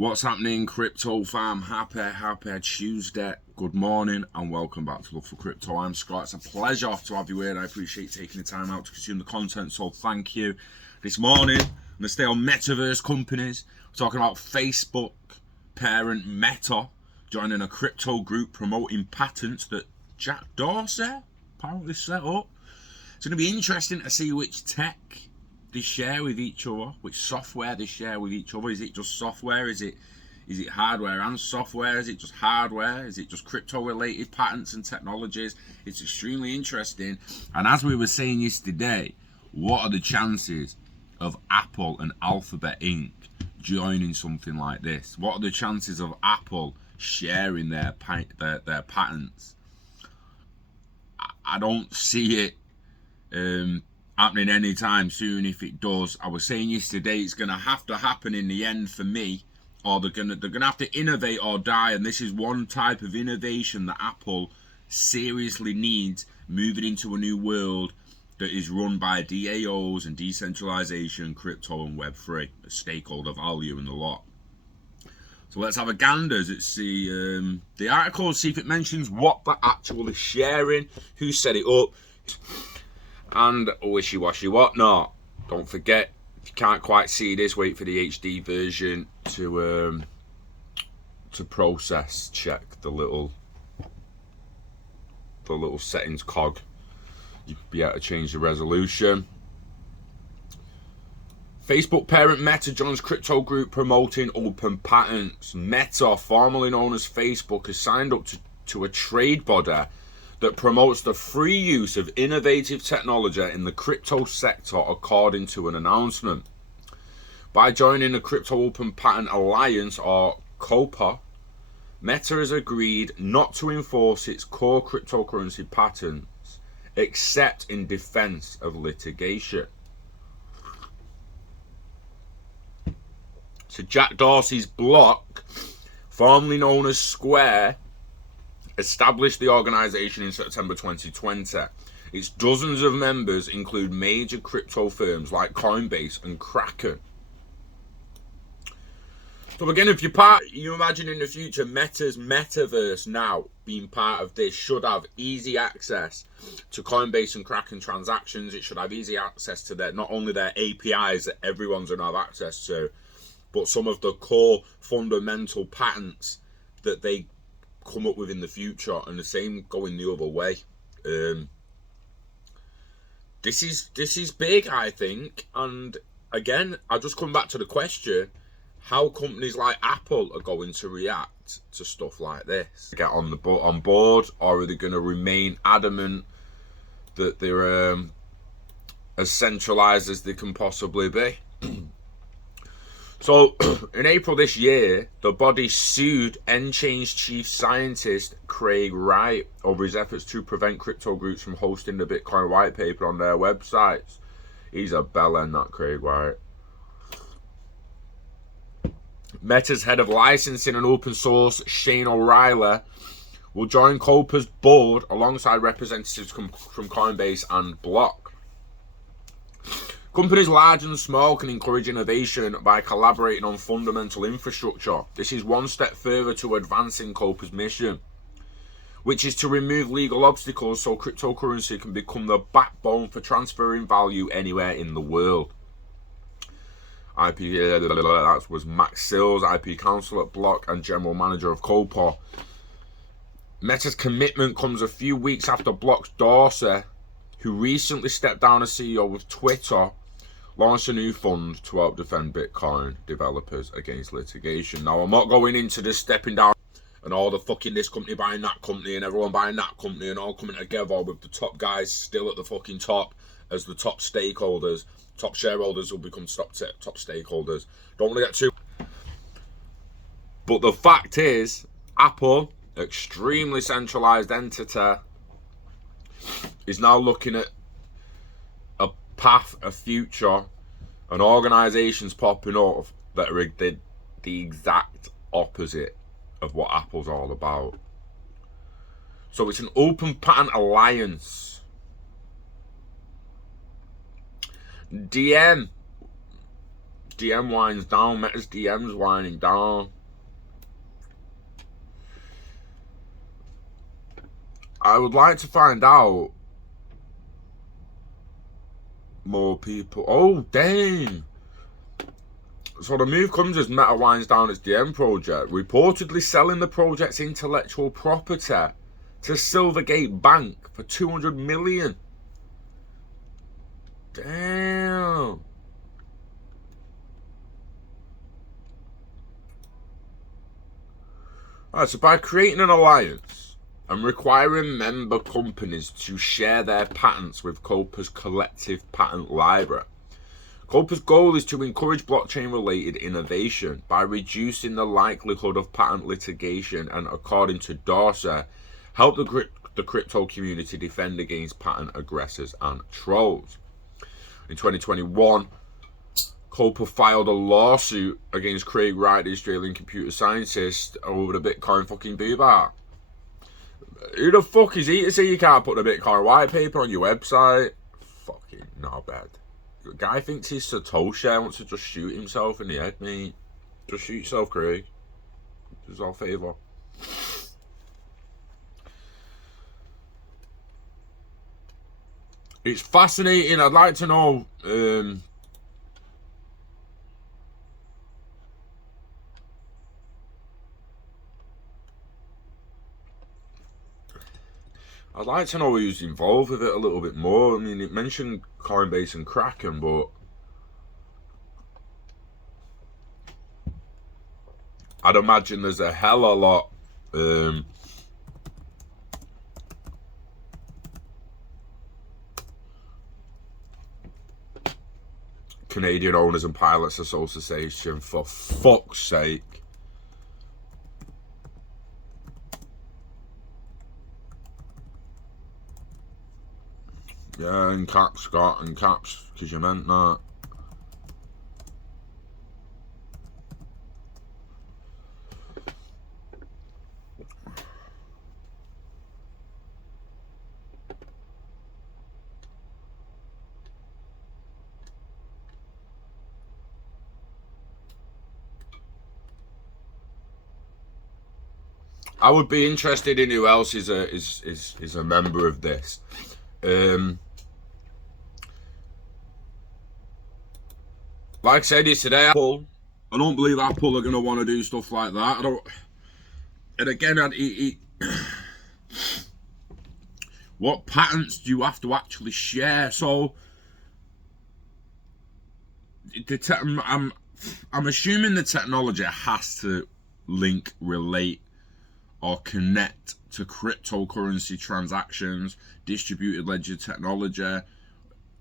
What's happening, Crypto fam? Happy Tuesday. Good morning and welcome back to Love for Crypto. I'm Scott. It's a pleasure to have you here. I appreciate taking the time out to consume the content, so thank you. This morning, I'm going to stay on metaverse companies. We're talking about Facebook parent Meta joining a crypto group promoting patents that Jack Dorsey apparently set up. It's going to be interesting to see which tech they share with each other, which software they share with each other. Is it just software? Is it hardware and software? Is it just hardware? Is it just crypto related patents and technologies? It's extremely interesting. And as we were saying yesterday, what are the chances of Apple and Alphabet Inc. joining something like this? What are the chances of Apple sharing their patents? I don't see it happening anytime soon. If it does, I was saying yesterday, it's going to have to happen in the end for me, or they're going to have to innovate or die. And this is one type of innovation that Apple seriously needs, moving into a new world that is run by DAOs and decentralization, crypto and Web3, a stakeholder value and a lot. So let's have a gander. Let's see the article, see if it mentions what they're actually sharing, who set it up, and wishy-washy whatnot. Don't forget, if you can't quite see this, wait for the HD version to process check the little settings cog. You'll be able to change the resolution. Facebook parent Meta joins crypto group promoting open patents. Meta, formerly known as Facebook, has signed up to a trade body that promotes the free use of innovative technology in the crypto sector, according to an announcement. By joining the Crypto Open Patent Alliance, or COPA, Meta has agreed not to enforce its core cryptocurrency patents except in defense of litigation. So Jack Dorsey's block, formerly known as Square, established the organization in September 2020. Its dozens of members include major crypto firms like Coinbase and Kraken. So again, if you imagine in the future Meta's metaverse now being part of this, should have easy access to Coinbase and Kraken transactions. It should have easy access to not only their APIs that everyone's gonna have access to, but some of the core fundamental patents that they come up with in the future, and the same going the other way. This is big, I think. And again, I just come back to the question: how companies like Apple are going to react to stuff like this? Get on board, or are they going to remain adamant that they're as centralized as they can possibly be? So, in April this year, the body sued nChain's chief scientist, Craig Wright, over his efforts to prevent crypto groups from hosting the Bitcoin white paper on their websites. He's a bellend, that Craig Wright. Meta's head of licensing and open source, Shane O'Reilly, will join COPA's board alongside representatives from Coinbase and Block. Companies large and small can encourage innovation by collaborating on fundamental infrastructure. This is one step further to advancing COPA's mission, which is to remove legal obstacles so cryptocurrency can become the backbone for transferring value anywhere in the world. That was Max Sills, IP counsel at Block and general manager of COPA. Meta's commitment comes a few weeks after Block's Dorsey, who recently stepped down as CEO of Twitter, launched a new fund to help defend Bitcoin developers against litigation. Now, I'm not going into this stepping down and all the fucking this company buying that company and everyone buying that company and all coming together with the top guys still at the fucking top as the top stakeholders. Top shareholders will become top stakeholders. Don't want to get too... But the fact is, Apple, extremely centralized entity, is now looking at a path, a future, and organizations popping up that are the exact opposite of what Apple's all about. So it's an open patent alliance. DM winds down, Meta's DM's winding down. I would like to find out more people. Oh, dang. So the move comes as Meta winds down its DM project, reportedly selling the project's intellectual property to Silvergate Bank for $200 million. Damn. Alright, so by creating an alliance and requiring member companies to share their patents with COPA's collective patent library, COPA's goal is to encourage blockchain-related innovation by reducing the likelihood of patent litigation and, according to Dorsey, help the crypto community defend against patent aggressors and trolls. In 2021, COPA filed a lawsuit against Craig Wright, the Australian computer scientist, over the Bitcoin fucking boobar. Who the fuck is he to say you can't put the Bitcoin white paper on your website? Fucking not bad. The guy thinks he's Satoshi. Wants to just shoot himself in the head, mate. Just shoot yourself, Craig. Does all favour. It's fascinating. I'd like to know. I'd like to know who's involved with it a little bit more. I mean, it mentioned Coinbase and Kraken, but I'd imagine there's a hell of a lot Canadian Owners and Pilots Association, for fuck's sake. Yeah, in caps, Scott, in caps, because you meant that. I would be interested in who else is a member of this. Like I said yesterday, Apple. I don't believe Apple are going to want to do stuff like that. I don't. And again, what patents do you have to actually share? So, I'm assuming the technology has to link, relate, or connect to cryptocurrency transactions, distributed ledger technology,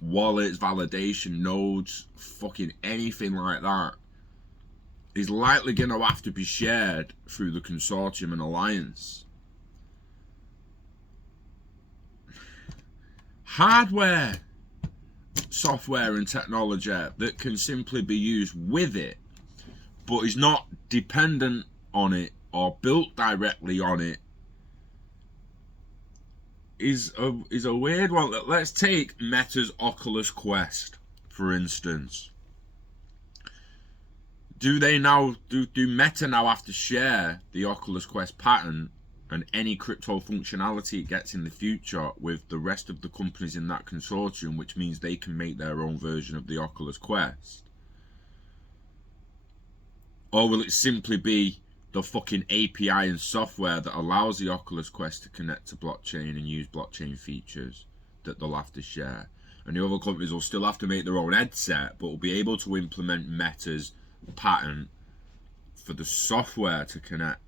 wallets, validation nodes, fucking anything like that is likely going to have to be shared through the consortium and alliance. Hardware, software and technology that can simply be used with it but is not dependent on it or built directly on it is a weird one. Let's take Meta's Oculus Quest, for instance. Do Meta now have to share the Oculus Quest patent and any crypto functionality it gets in the future with the rest of the companies in that consortium, which means they can make their own version of the Oculus Quest? Or will it simply be the fucking API and software that allows the Oculus Quest to connect to blockchain and use blockchain features that they'll have to share? And the other companies will still have to make their own headset, but will be able to implement Meta's patent for the software to connect.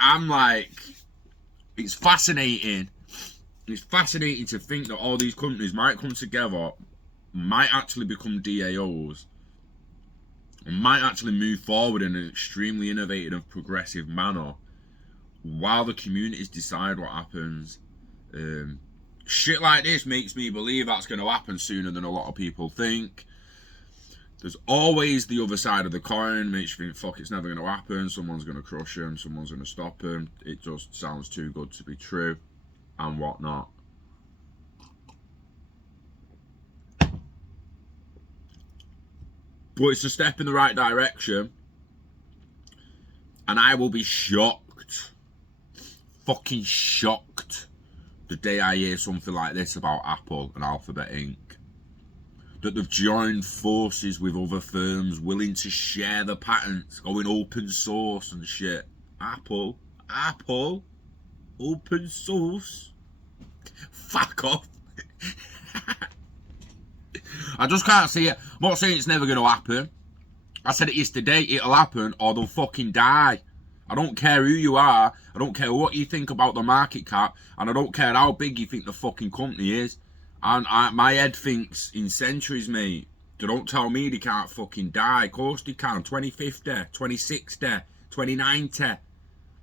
I'm like, it's fascinating. It's fascinating to think that all these companies might come together, might actually become DAOs, and might actually move forward in an extremely innovative and progressive manner while the communities decide what happens. Shit like this makes me believe that's going to happen sooner than a lot of people think. There's always the other side of the coin, makes you think, fuck, it's never going to happen, someone's going to crush them, someone's going to stop them, it just sounds too good to be true, and whatnot. But it's a step in the right direction. And I will be shocked, fucking shocked, the day I hear something like this about Apple and Alphabet Inc. That they've joined forces with other firms willing to share the patents, going open source and shit. Apple, open source. Fuck off. I just can't see it. I'm not saying it's never going to happen. I said it yesterday, it'll happen or they'll fucking die. I don't care who you are. I don't care what you think about the market cap. And I don't care how big you think the fucking company is. And my head thinks in centuries, mate. So don't tell me they can't fucking die. Of course they can. 2050, 2060, 2090.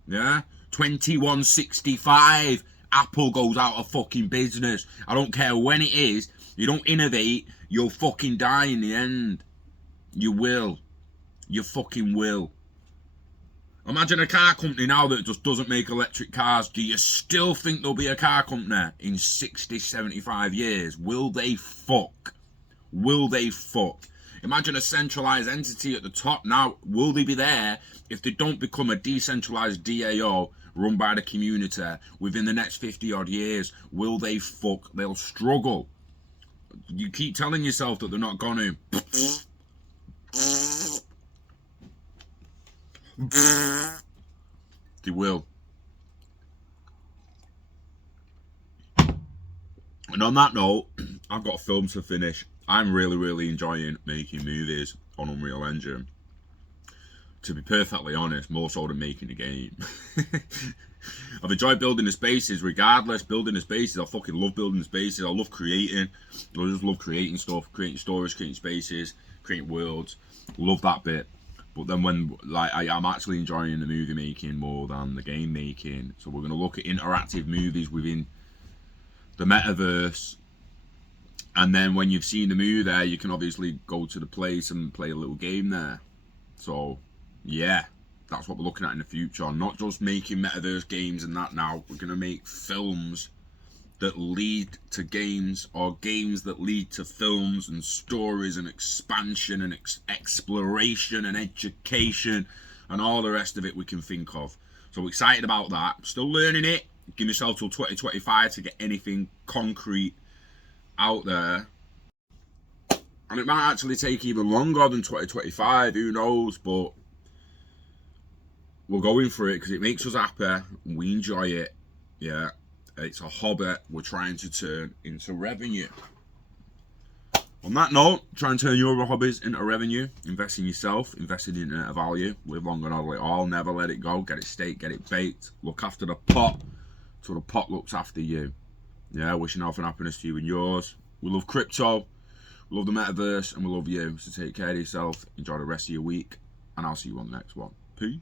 Yeah? 2165. Apple goes out of fucking business. I don't care when it is. You don't innovate, you'll fucking die in the end. You will. You fucking will. Imagine a car company now that just doesn't make electric cars. Do you still think there'll be a car company in 60, 75 years? Will they fuck? Will they fuck? Imagine a centralised entity at the top now. Will they be there if they don't become a decentralised DAO run by the community within the next 50 odd years? Will they fuck? They'll struggle. You keep telling yourself that they're not gonna. They will. And on that note, I've got a film to finish. I'm really enjoying making movies on Unreal Engine. To be perfectly honest, more so than making a game. I've enjoyed building the spaces, regardless. Building the spaces, I fucking love building the spaces. I love creating. I just love creating stuff, creating stories, creating spaces, creating worlds. Love that bit. But then when, like, I'm actually enjoying the movie making more than the game making. So we're going to look at interactive movies within the metaverse. And then when you've seen the movie there, you can obviously go to the place and play a little game there. So, yeah, that's what we're looking at in the future. Not just making metaverse games and that now. We're going to make films that lead to games, or games that lead to films and stories and expansion and exploration and education and all the rest of it we can think of. So excited about that. Still learning it. Give myself till 2025 to get anything concrete out there. And it might actually take even longer than 2025, who knows, but we're going for it because it makes us happy. We enjoy it. Yeah. It's a hobby we're trying to turn into revenue. On that note, try and turn your other hobbies into revenue. Invest in yourself, invest in a value. Live long and hodl it all. Never let it go. Get it staked, get it baked. Look after the pot so the pot looks after you. Yeah, wishing health and happiness to you and yours. We love crypto, we love the metaverse, and we love you. So take care of yourself. Enjoy the rest of your week, and I'll see you on the next one. Peace.